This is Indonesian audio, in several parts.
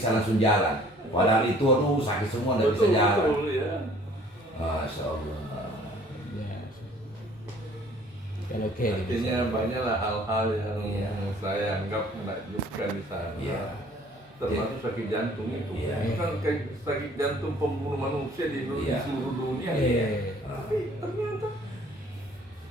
bisa langsung jalan. Padahal itu aduh sakit semua nggak bisa jalan. Betul, ya. Masya Allah. Ya. Kalau oke, Artinya banyaklah hal-hal yang Iya. saya anggap menakjubkan di sana. Iya. Termasuk sakit jantung itu. Iya. Itu kan kayak sakit jantung pembunuh manusia di Iya. seluruh dunia. Iya. Tapi ternyata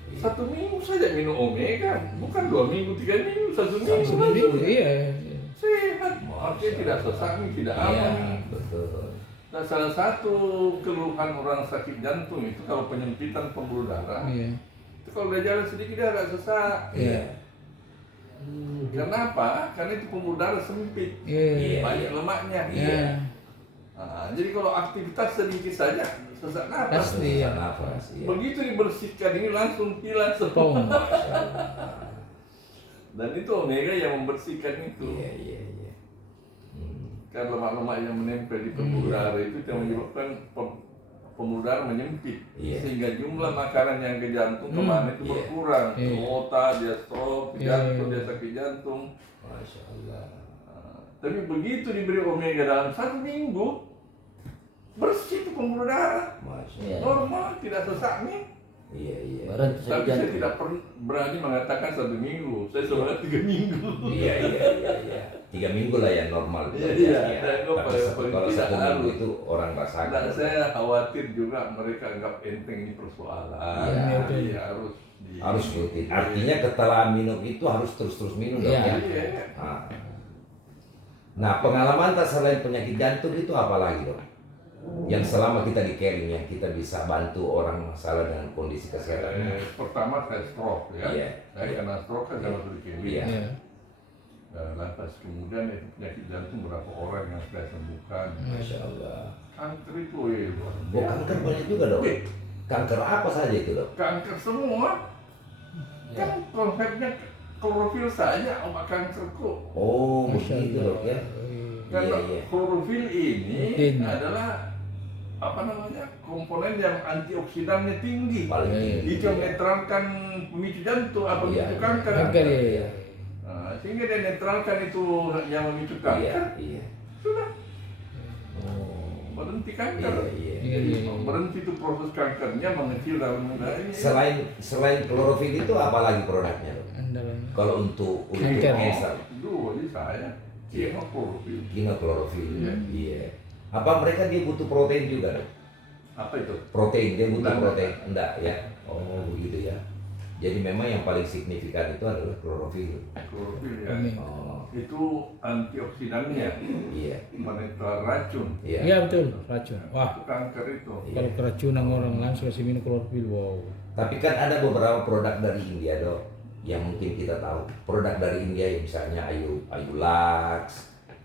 1 minggu saja minum omega, bukan 2 minggu, 3 minggu, 1 minggu. Seminggu, iya. Sehat, artinya tidak sesak, tidak Iya, aman. betul. Nah, salah satu keluhan orang sakit jantung itu kalau penyempitan pembuluh darah, Iya. itu kalau udah jalan sedikit dia agak sesak. Iya. Kenapa? Karena itu pembuluh darah sempit, Iya. banyak lemaknya. Iya. Nah, jadi kalau aktivitas sedikit saja sesak napas. Pasti. Iya. Sesak nafas. Iya. Begitu dibersihkan ini langsung hilang Pom. semua. Dan itu omega yang membersihkan itu. Iya, iya, iya. Kan lemak-lemak yang menempel di pembuluh darah itu yang menyebabkan pembuluh darah menyempit. Iya. Sehingga jumlah makanan yang ke jantung kemana itu Iya. berkurang. Iya. Otak dia stroke, Iya. jantung dia sakit jantung. Masya Allah. Tapi begitu diberi omega dalam 1 minggu, bersih itu pembuluh darah, Masya Iya. Allah. normal, tidak sesak nih. Iya, iya. Berhenti sakit Tapi saya jantung. tidak berani mengatakan 1 minggu, saya sebenarnya 3 minggu. Iya, iya, iya, iya. 3 minggu lah yang normal. Iya, biasanya. iya. Dan Tapi kalau tidak 1 minggu harus. itu orang rasakan. Dan saya khawatir juga mereka anggap enteng ini persoalan. Iya. Jadi harus rutin. Artinya setelah minum itu harus terus-terus minum dong Iya. ya. Iya. Nah, pengalaman tak selain penyakit jantung itu apa lagi dong? Yang selama kita di caring yang kita bisa bantu orang masalah dengan kondisi kesehatan. Pertama saya stroke ya. Iya. Saya kena stroke kan saya masuk di klinik. Iya. Iya. Lantas kemudian itu penyakit jantung berapa orang yang saya sembuhkan. Masya Allah. Kanker itu luar Oh, biasa. kanker banyak juga dong. Eh, Kanker apa saja itu dong? kanker semua. Kan konsepnya klorofil saja obat kankerku. Oh, Masya begitu Allah. dok ya. Karena Iya, iya. klorofil ini Rutin. adalah apa namanya komponen yang antioksidannya tinggi. Paling tinggi. Itu yang menetralkan pemicu jantung, apa Iya, pemicu kanker. Kanker, iya. Nah, sehingga dia netralkan itu yang memicu kanker. Iya, iya. Sudah Oh. berhenti kanker. Iya, iya. Iya, Jadi iya. berhenti itu proses kankernya mengecil dalam ini. Selain klorofil itu apa lagi produknya dok? Andalan. Kalau untuk Kanker. cancer, Dulu di saya Iya. klorofil. klorofil. Iya. Iya. Apa mereka dia butuh protein juga dok? Apa itu? Protein, dia butuh Enggak, protein? Enggak ya. Oh begitu ya. Jadi memang yang paling signifikan itu adalah klorofil. Klorofil ya. Ini. Oh Itu antioksidannya, iya. menetral racun. Iya. Iya betul, racun. Wah, Itu kanker itu. kalau keracunan orang langsung kasih minum klorofil, wow. Tapi kan ada beberapa produk dari India dok, yang mungkin kita tahu. Produk dari India yang misalnya Ayu Lux,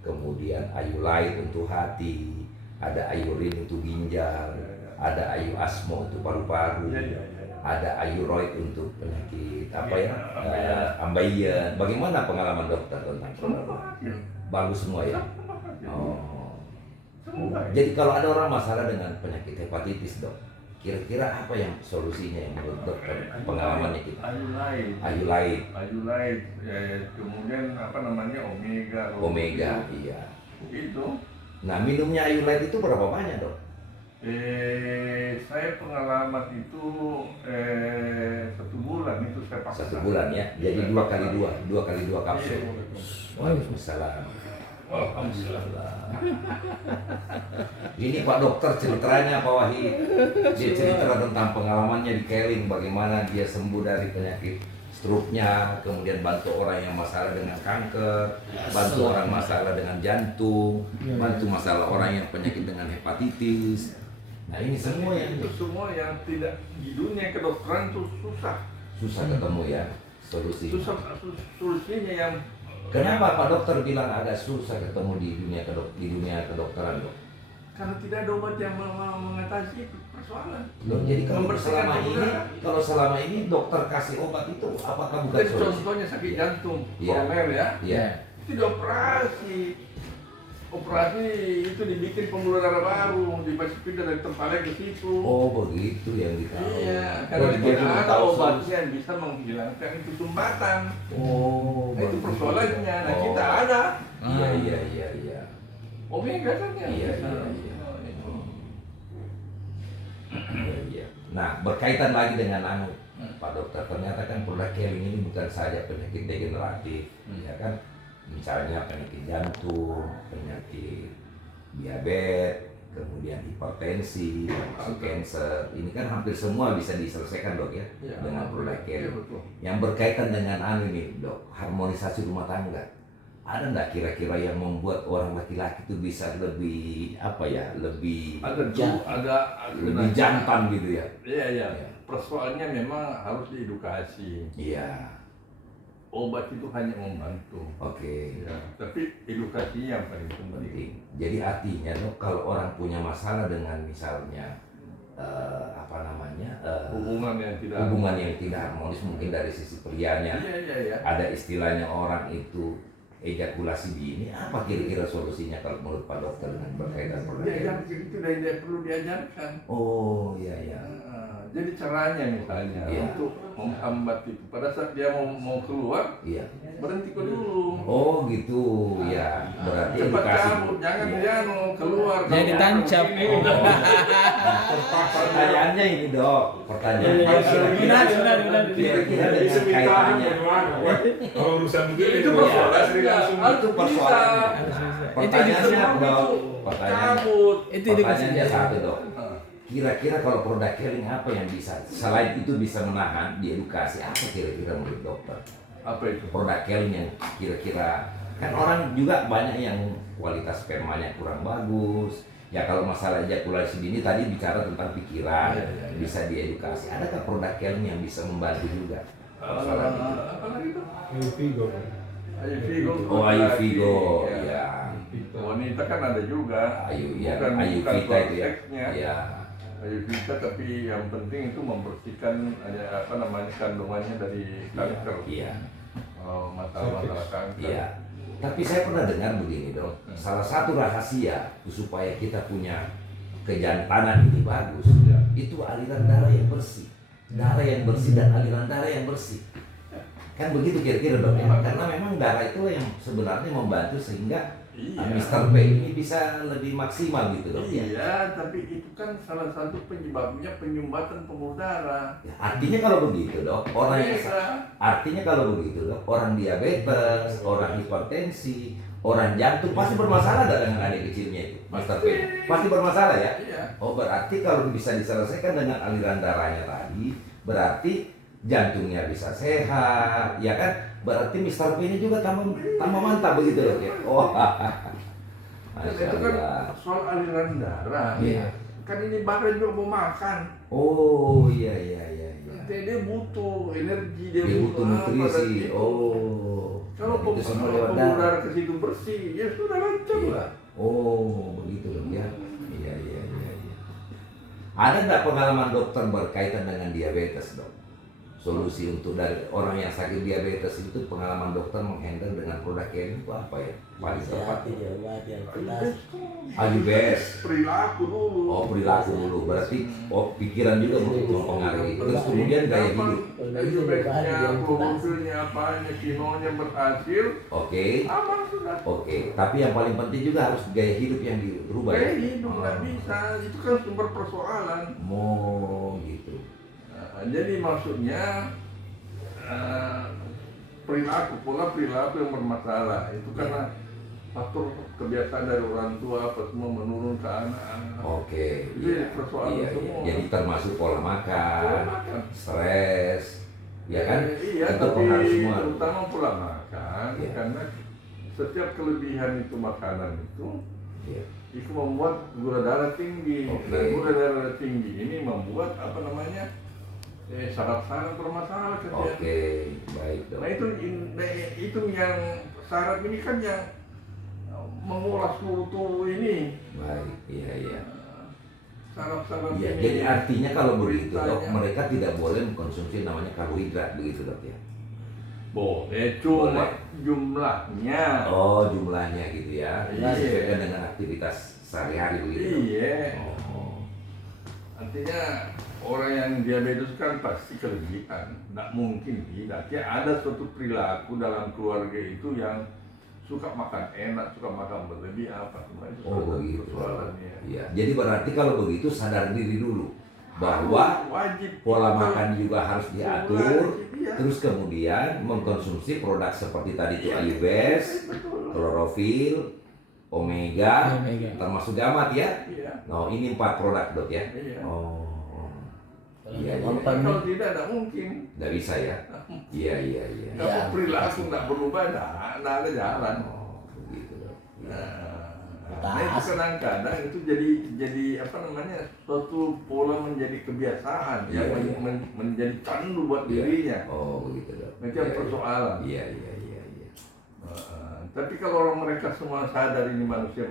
kemudian Ayu Light untuk hati, ada Ayurin untuk ginjal, ada Ayu Asmo untuk paru-paru, Iya, iya, iya. ada Ayuroid untuk penyakit apa ya, ambeien. Bagaimana pengalaman dokter tentang Semua produk? berhasil. Bagus semua ya. Semua berhasil. Oh. Semua. Jadi kalau ada orang masalah dengan penyakit hepatitis dok, kira-kira apa yang solusinya yang menurut dokter pengalamannya kita? Ayu lain. Ayu Light, Ayu lain. Kemudian apa namanya omega. Omega, iya. Itu. Nah minumnya Ayu Light itu berapa banyak dok? Saya pengalaman itu 1 bulan itu saya paksa. 1 bulan ya, jadi 2 kali 2 kapsul. Waalaikumsalam. Alhamdulillah. Ini Pak Dokter ceritanya Pak Wahid. Dia cerita tentang pengalamannya di Keling, bagaimana dia sembuh dari penyakit stroke-nya, kemudian bantu orang yang masalah dengan kanker, bantu orang masalah dengan jantung, bantu masalah orang yang penyakit dengan hepatitis. Nah ini semua yang Itu semua yang tidak di dunia kedokteran itu susah ketemu ya solusi. solusinya yang Kenapa Pak Dokter bilang agak susah ketemu di dunia kedokteran dok? karena tidak ada obat yang mengatasi persoalan. Loh, jadi kalau Membersihkan selama ini dokter kasih obat itu apakah bukan Jadi solusi? contohnya sakit jantung, Iya. promer ya, Iya. itu dioperasi. Operasi itu dibikin pembuluh darah baru, dikasih pindah dari tempatnya ke situ. Oh begitu yang ditahu. Iya, Oh, karena dia tidak cuma ada tahu obatnya yang bisa menghilangkan itu sumbatan. Oh, Nah, itu begitu. persoalannya. Nah, Oh. kita ada. Iya iya iya iya. Omega kan ya. Iya. Iya. Nah, berkaitan lagi dengan Pak Dokter, ternyata kan produk Keling ini bukan saja penyakit degeneratif, ya kan? Misalnya penyakit jantung, penyakit diabetes, kemudian hipertensi, kanker. Ini kan hampir semua bisa diselesaikan, Dok, ya, dengan produk Keling. Yang berkaitan dengan ini, Dok, harmonisasi rumah tangga. Ada nggak kira-kira yang membuat orang laki-laki itu bisa lebih lebih jantan gitu ya? Iya. Persoalannya memang harus diedukasi. Iya. Obat itu hanya membantu. Oke. Ya, tapi edukasi yang paling penting. Jadi artinya, Dok, kalau orang punya masalah dengan misalnya Hubungan yang tidak harmonis, mungkin dari sisi prianya, Iya. ada istilahnya orang itu ejakulasi dini, apa kira-kira solusinya kalau menurut Pak Dokter dengan berkaitan produk Keling? Itu tidak perlu diajarkan. Oh, iya. Jadi caranya misalnya untuk menghambat itu, pada saat dia mau keluar, berhenti dulu. Oh gitu, ya. Berarti Cepat edukasi. cabut, jangan dia mau keluar. Jangan ditancap. Pertanyaannya ini, Dok. Pertanyaannya Benar. kira-kira dengan kaitannya. Kalau urusan begini Itu persoalan. Pertanyaannya, Dok. Pertanyaannya satu, Dok. Kira-kira kalau produk Keling apa yang bisa, selain itu bisa menahan, diedukasi, apa kira-kira menurut dokter? Apa itu? Produk Keling yang kira-kira, kan orang juga banyak yang kualitas spermanya kurang bagus. Ya kalau masalah ejakulasi dini tadi bicara tentang pikiran, bisa diedukasi. Adakah produk Keling yang bisa membantu juga? Masalah itu. Apa lagi itu? Vigo. Oh, Ayu Vigo, ya. Wanita kan ada juga. Ayu Bukan Vita itu ya. seksnya. Ya. Ayu Vita, tapi yang penting itu membersihkan kandungannya dari kanker. Iya. Masalah kanker. Iya. Tapi saya pernah dengar begini, Dok. Salah satu rahasia supaya kita punya kejantanan ini bagus, itu aliran darah yang bersih. Darah yang bersih dan aliran darah yang bersih. Kan begitu kira-kira, Dok, ya? Karena memang darah itu yang sebenarnya membantu sehingga Mr. P ini bisa lebih maksimal gitu, Dok. Iya, tapi itu kan salah satu penyebabnya penyumbatan pembuluh darah. Ya, artinya kalau begitu, Dok, orang diabetes, orang hipertensi, orang jantung pasti bermasalah dengan adik kecilnya itu, Mr. P. Pasti bermasalah ya? Iya. Oh, berarti kalau bisa diselesaikan dengan aliran darahnya tadi, berarti jantungnya bisa sehat, ya kan? Berarti Mr. P ini juga tambah mantap begitu loh ya. Oh, Itu kan soal aliran darah. Iya. Kan ini badan juga mau makan. Oh, iya. Dia butuh energi, dia Dia butuh apa, nutrisi. dan itu. Oh, Kalau dan itu semua lewat pembuluh darah. darah ke situ bersih, ya sudah lancar lah. Oh, begitu loh ya. Iya. Ada nggak pengalaman dokter berkaitan dengan diabetes, Dok? Solusi untuk dari orang yang sakit diabetes itu, pengalaman dokter menghandle dengan produk Keling itu apa ya? Paling tepat. Ayubes. Perilaku dulu. Oh, perilaku dulu. Berarti pikiran juga mempengaruhi. Terus kemudian gaya hidup. Ayubesnya, klorofilnya, apanya, kinonya berhasil. Oke. Aman sudah. Oke. Tapi yang paling penting juga harus gaya hidup yang dirubah. Gaya ya? hidup nggak bisa, itu kan sumber persoalan. Oh, gitu. Jadi maksudnya pola perilaku yang bermasalah itu karena faktor kebiasaan dari orang tua apa semua menurun ke anak-anak. Oke. Jadi persoalan semua. Jadi termasuk pola makan, stres, ya kan? Iya, Itu tapi pengaruh semua. terutama pola makan Iya. karena setiap kelebihan itu makanan itu Iya. itu membuat gula darah tinggi. Oke. Dan gula darah tinggi ini membuat saraf-saraf bermasalah kerja. Oke, baik, Dok. Nah itu yang saraf ini kan yang menguras seluruh tubuh ini. Baik, iya. Saraf-saraf Iya, ini. jadi artinya kalau begitu, Dok, beritanya. mereka tidak boleh mengkonsumsi namanya karbohidrat begitu, Dok ya. Boleh, cuma jumlahnya. Oh, jumlahnya gitu ya. Iya. Disesuaikan dengan aktivitas sehari-hari begitu. Iya. Oh. Artinya orang yang diabetes kan pasti kelebihan, nggak mungkin tidak. Ya, ada suatu perilaku dalam keluarga itu yang suka makan enak, suka makan berlebih apa semua itu Oh begitu. persoalannya. Iya. Jadi berarti kalau begitu sadar diri dulu bahwa wajib pola kita- makan juga harus diatur. Wajib, iya. Terus kemudian mengkonsumsi produk seperti tadi itu ayubes, Betul. klorofil, omega, Omega. termasuk gamat ya. Iya. No, ini 4 produk dok ya. Iya. Oh. Iya, iya. Kalau tidak mungkin. Nggak bisa ya. Iya iya iya. Kalau perilaku nggak berubah, nggak ada jalan. Oh, begitu dok. Nah, itu kadang-kadang itu jadi apa namanya, suatu pola menjadi kebiasaan Iya, yang iya. menjadi candu buat Iya. dirinya. Oh begitu dok. Itu yang Iya, persoalan. Iya iya iya iya. Tapi kalau orang mereka semua sadar ini manusia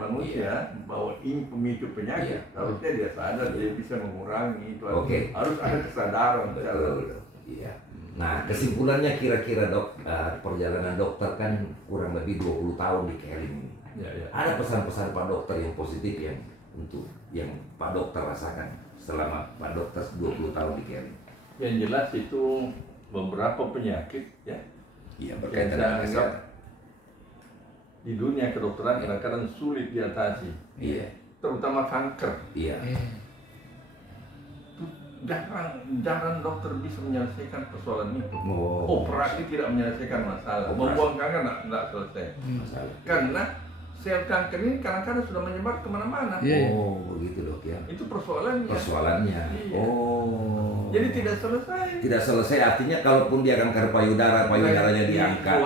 bahwa ini pemicu penyakit, Iya. harusnya dia sadar dia bisa mengurangi itu. Oke. Harus ada kesadaran. Betul. Iya. Nah, kesimpulannya kira-kira dok, perjalanan dokter kan kurang lebih 20 tahun di Keling ini. Ya, ya. Ada pesan-pesan Pak Dokter yang positif yang untuk yang Pak Dokter rasakan selama Pak Dokter 20 tahun di Keling? Yang jelas itu beberapa penyakit ya Iya, yang berkaitan saya dengan anggap kesehatan. di dunia kedokteran kadang-kadang sulit diatasi, Iya, terutama kanker. iya. Jarang dokter bisa menyelesaikan persoalan itu. Oh, Operasi tidak menyelesaikan masalah. Operasi. Membuang kanker nggak selesai. masalah. Karena sel kanker ini kadang-kadang sudah menyebar kemana-mana. Iya. Oh, begitu dok ya. Itu persoalannya. Persoalannya. Iya. Oh. Jadi tidak selesai. tidak selesai, artinya kalaupun dia kanker payudaranya diangkat,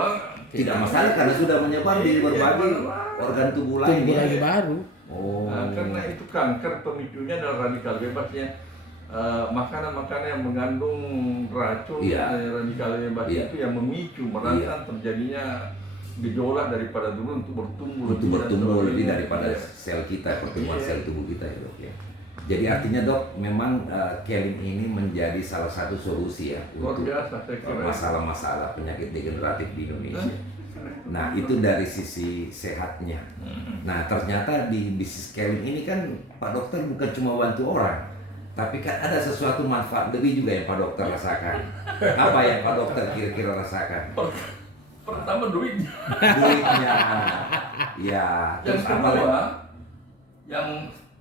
tidak masalah karena sudah menyebar di Iya, berbagai kemana-mana. organ tubuh Tumbuh lainnya. lagi baru. Oh. Nah, karena itu kanker pemicunya adalah radikal bebasnya. Makanan-makanan yang mengandung racun, Iya. radikal bebas Iya. itu yang memicu merangsang terjadinya gejolak daripada dulu untuk bertumbuh Untuk bertumbuh lebih sebagainya. daripada Iya. sel kita, pertumbuhan Iya. sel tubuh kita ya dok ya. Jadi artinya dok, memang Keling ini menjadi salah satu solusi ya Luar untuk biasa saya kira. masalah-masalah penyakit degeneratif di Indonesia. Nah itu dari sisi sehatnya. Nah ternyata di bisnis Keling ini kan Pak Dokter bukan cuma bantu orang, tapi kan ada sesuatu manfaat lebih juga yang Pak Dokter rasakan. Apa yang Pak Dokter kira-kira rasakan? Pertama duitnya. Duitnya, ya. Yang Terus apa lagi? kedua, yang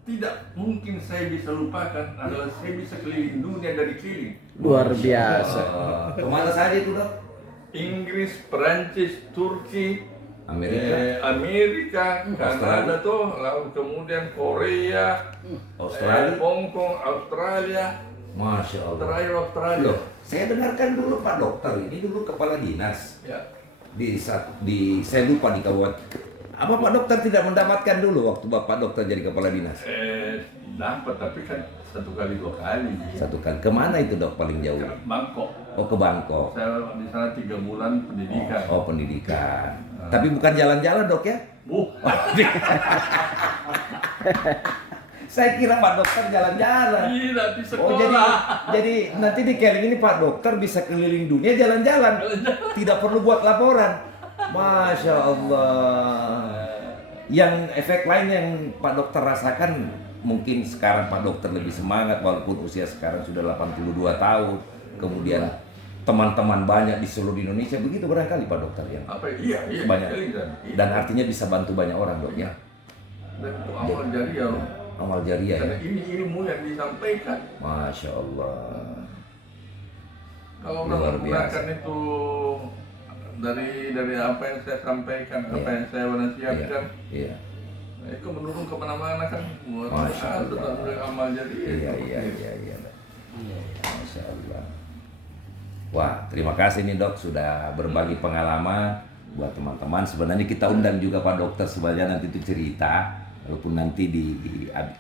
tidak mungkin saya bisa lupakan adalah saya bisa keliling dunia dari keliling. Luar biasa. Kemana saja itu dok? Inggris, Perancis, Turki, Amerika, Amerika, Australia. Kanada tuh, lalu kemudian Korea, Australia. Hong Kong, Australia, Masya Allah. terakhir Australia. Loh, saya dengarkan dulu Pak Dokter ini dulu kepala dinas Ya, saya lupa di kabupaten. Apa Pak Dokter tidak mendapatkan dulu waktu Bapak Dokter jadi kepala dinas? dapat tapi kan 1 kali 2 kali. Satu kali. Kemana itu dok paling jauh? Ke Bangkok. Oh ke Bangkok. Saya di sana 3 bulan pendidikan. Oh pendidikan. Tapi bukan jalan-jalan dok ya? Saya kira Pak Dokter jalan-jalan. Iya, di Oh sekolah. jadi nanti di Keling ini Pak Dokter bisa keliling dunia jalan-jalan, tidak perlu buat laporan. Masya Allah. Yang efek lain yang Pak Dokter rasakan mungkin sekarang Pak Dokter lebih semangat walaupun usia sekarang sudah 82 tahun. Kemudian teman-teman banyak di seluruh Indonesia begitu barangkali Pak Dokter ya. Apa? Iya. Banyak. Iya. Dan artinya bisa bantu banyak orang dok ya. Dan itu awal jadi ya. Amal jariah ya. Karena ini ilmu yang disampaikan. Masya Allah. Kalau Luar orang menggunakan biasa. itu dari apa yang saya sampaikan, apa Iya. yang saya nasihatkan, Iya. itu menurun kemana-mana kan. Masya Allah. Sudah mulai amal jadi. Iya. Masya Allah. Wah, terima kasih nih dok sudah berbagi pengalaman buat teman-teman. Sebenarnya kita undang juga Pak Dokter sebenarnya nanti itu cerita, walaupun nanti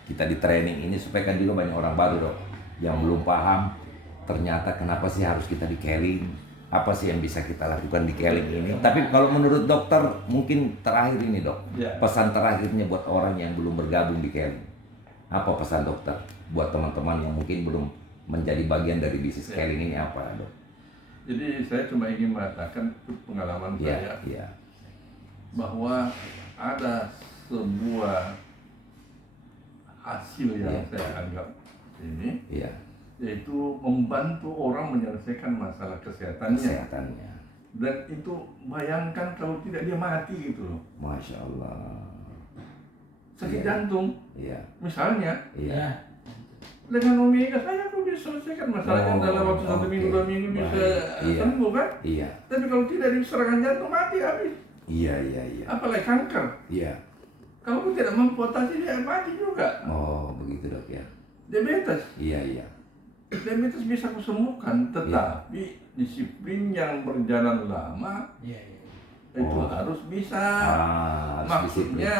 kita di training ini supaya kan juga banyak orang baru dok yang belum paham ternyata kenapa sih harus kita di Keling, apa sih yang bisa kita lakukan di Keling ini. Tapi kalau menurut dokter mungkin terakhir ini dok, Ya. pesan terakhirnya buat orang yang belum bergabung di Keling, apa pesan dokter buat teman-teman yang mungkin belum menjadi bagian dari bisnis Keling ini apa dok? Jadi saya cuma ingin mengatakan itu pengalaman saya Iya. bahwa ada sebuah hasil yang Iya. saya anggap ini, Iya. yaitu membantu orang menyelesaikan masalah kesehatannya Kesehatannya. Dan itu bayangkan kalau tidak dia mati gitu loh. Masya Allah. Sakit Iya. jantung, Iya, misalnya. iya. Dengan omega saya aku bisa selesaikan masalahnya Oh, dalam waktu 1 minggu, oke. 2 minggu bisa Baik. Iya. sembuh kan? Iya, Tapi kalau tidak di serangan jantung mati habis. iya, iya, iya. Apalagi kanker. Iya. Kalau aku tidak mampu atasi dia mati juga. Oh, begitu dok ya. Diabetes. Iya, iya. Diabetes bisa aku sembuhkan, tetapi disiplin yang berjalan lama Iya, iya. itu Oh. harus bisa. Harus disiplin. Maksudnya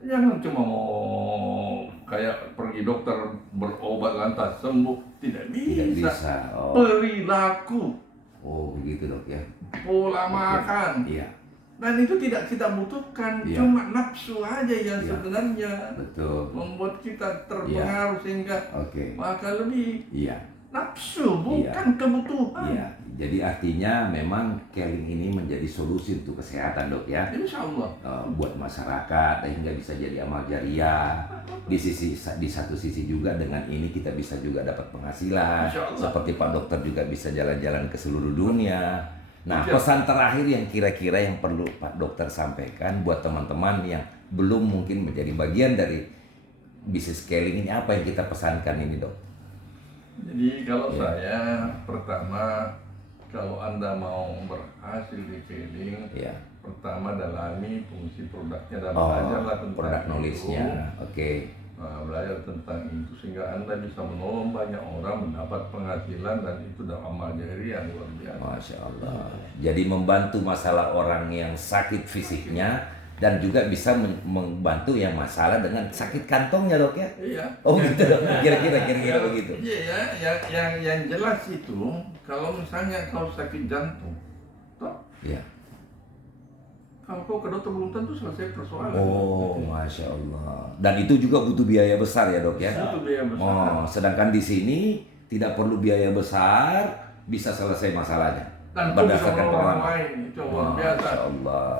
jangan cuma mau kayak pergi dokter berobat lantas sembuh, tidak Tidak bisa. bisa. Oh, Perilaku, oh begitu dok ya. pola makan, Iya, dan itu tidak kita butuhkan, Iya. cuma nafsu aja yang Iya. sebenarnya betul. membuat kita terpengaruh sehingga Oke. maka lebih Iya, nafsu bukan kebutuhan. iya. Jadi artinya memang Keling ini menjadi solusi untuk kesehatan dok ya. Insya Allah. Buat masyarakat sehingga bisa jadi amal jariah. Di satu sisi juga dengan ini kita bisa juga dapat penghasilan. Insya Allah. Seperti Pak Dokter juga bisa jalan-jalan ke seluruh dunia. Nah, Iya. pesan terakhir yang kira-kira yang perlu Pak Dokter sampaikan buat teman-teman yang belum mungkin menjadi bagian dari bisnis Keling ini, apa yang kita pesankan ini dok? Jadi kalau Iya. saya pertama, kalau Anda mau berhasil di Keling, Ya. pertama dalami fungsi produknya dan Oh, belajarlah tentang produk itu. knowledge-nya. Oke. Nah, belajar tentang itu sehingga Anda bisa menolong banyak orang mendapat penghasilan, dan itu dalam amal jariah yang luar biasa. Masya Allah. Jadi membantu masalah orang yang sakit fisiknya dan juga bisa membantu yang masalah dengan sakit kantongnya dok ya. Iya. Oh gitu dok. Kira-kira begitu. Iya ya, yang jelas itu kalau misalnya kau sakit jantung, toh Ya. kalau kau ke dokter belum tentu selesai persoalan. Oh, masya Allah. Dan itu juga butuh biaya besar ya dok ya. Itu biaya besar. Oh, sedangkan di sini tidak perlu biaya besar, bisa selesai masalahnya. Dan kau bisa Berdasarkan menolong orang pengalaman. lain, itu luar biasa. Masya Allah.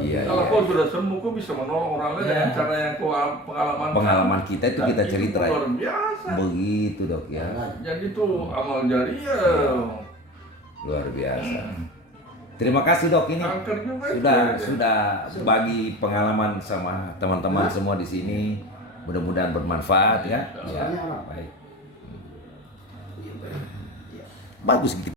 Iya, Kalau iya. kau sudah sembuh, kau bisa menolong orang lain dengan cara yang kau pengalaman. Pengalaman kita itu kita Dan cerita. itu luar biasa. Begitu dok ya. Jadi itu amal jariah. Luar biasa. Terima kasih dok ini Kanker juga sudah bagi pengalaman sama teman-teman semua di sini. Mudah-mudahan bermanfaat ya. Ya, baik. Bagus gitu.